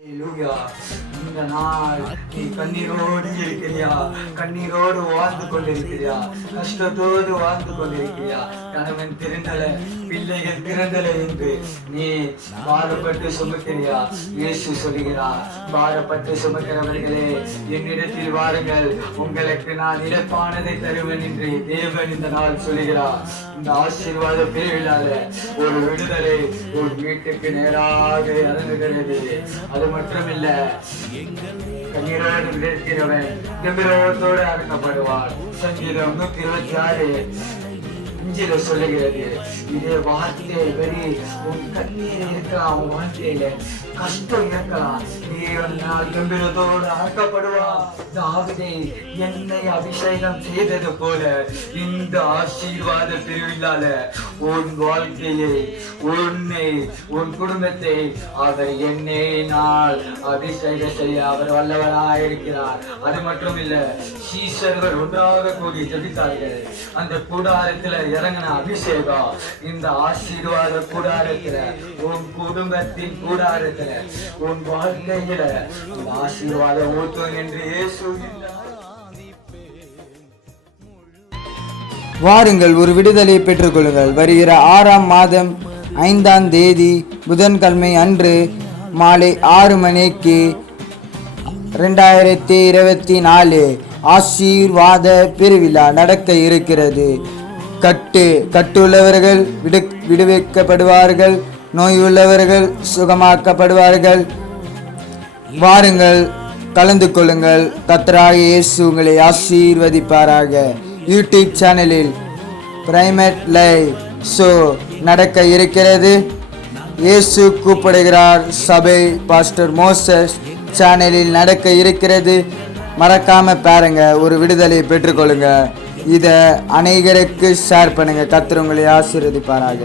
ஹல்லேலூயா. இந்த நாள் நீ கண்ணீரோடு இருக்கிறியா? கண்ணீரோடு வாழ்ந்து கொண்டிருக்கிறியா? கஷ்டத்தோடு வாழ்ந்து கொண்டிருக்கிறியா? கணவன் திறந்தல, பிள்ளைகள் திறந்தல என்று நீ பாரப்பட்டு சுமக்கிறியா? இயேசு சொல்லுகிறார், பாரப்பட்டு சுமக்கிறவர்களே என்னிடத்தில் வாருங்கள், உங்களுக்கு நான் இழப்பானதை தருவேன் என்று தேவன் இந்த நாள் சொல்லுகிறார். இந்த ஆசீர்வாத பிரிவிழால ஒரு விடுதலை ஒரு வீட்டுக்கு நேராக இறங்குகிறது. அது மட்டுமில்ல, கண்ணீரோடு விடுக்கிறவன் கம்பீரத்தோடு அடக்கப்படுவான். சங்கீதம் 126 சொல்லுகிறது. இதே வார்த்தை வரி உன் கண்ணீர் இருக்கலாம், உன் வாழ்க்கையில கஷ்டம் இருக்கலாம், தேவனால் கம்பீரத்தோடு அடக்கப்படுவான். தாவீதை என்னை அபிஷேகம் செய்தது போல இந்த ஆசீர்வாத பிரிவில்லாத உன் வாழ்க்கையை, உன்னை, உன் குடும்பத்தை அவர் என்னையினால் அபிஷேகம் செய்ய அவர் வல்லவராயிருக்கிறார். அது மட்டும் இல்ல, சீஷர்கள் ஒன்றாக கூடி ஜெபித்தார்கள். அந்த கூடாரத்துல இறங்கின அபிஷேகம் இந்த ஆசீர்வாத கூடாரத்துல, உன் குடும்பத்தின் கூடாரத்துல, உன் வாழ்க்கையில ஆசீர்வாதம் ஊற்றும் என்று இயேசு. வாருங்கள், ஒரு விடுதலை பெற்றுக்கொள்ளுங்கள். வருகிற 6ஆம் மாதம் 5ஆம் தேதி புதன்கிழமை அன்று மாலை 6 மணிக்கு 2024 ஆசீர்வாத பெருவிழா நடக்க இருக்கிறது. கட்டுள்ளவர்கள் விடுவிக்கப்படுவார்கள், நோயுள்ளவர்கள் சுகமாக்கப்படுவார்கள். வாருங்கள், கலந்து கொள்ளுங்கள். கர்த்தராகிய இயேசு உங்களை ஆசீர்வதிப்பாராக. யூடியூப் சேனலில் பிரைமேட் லைவ் ஷோ நடக்க இருக்கிறது. இயேசு கூப்பிடுகிறார் சபை பாஸ்டர் மோசஸ் சேனலில் நடக்க இருக்கிறது. மறக்காம பாருங்க, ஒரு விடுதலை பெற்றுக்கொள்ளுங்க. இதை அநேகருக்கு ஷேர் பண்ணுங்க. கர்த்தர் உங்களை ஆசீர்வதிப்பாராக.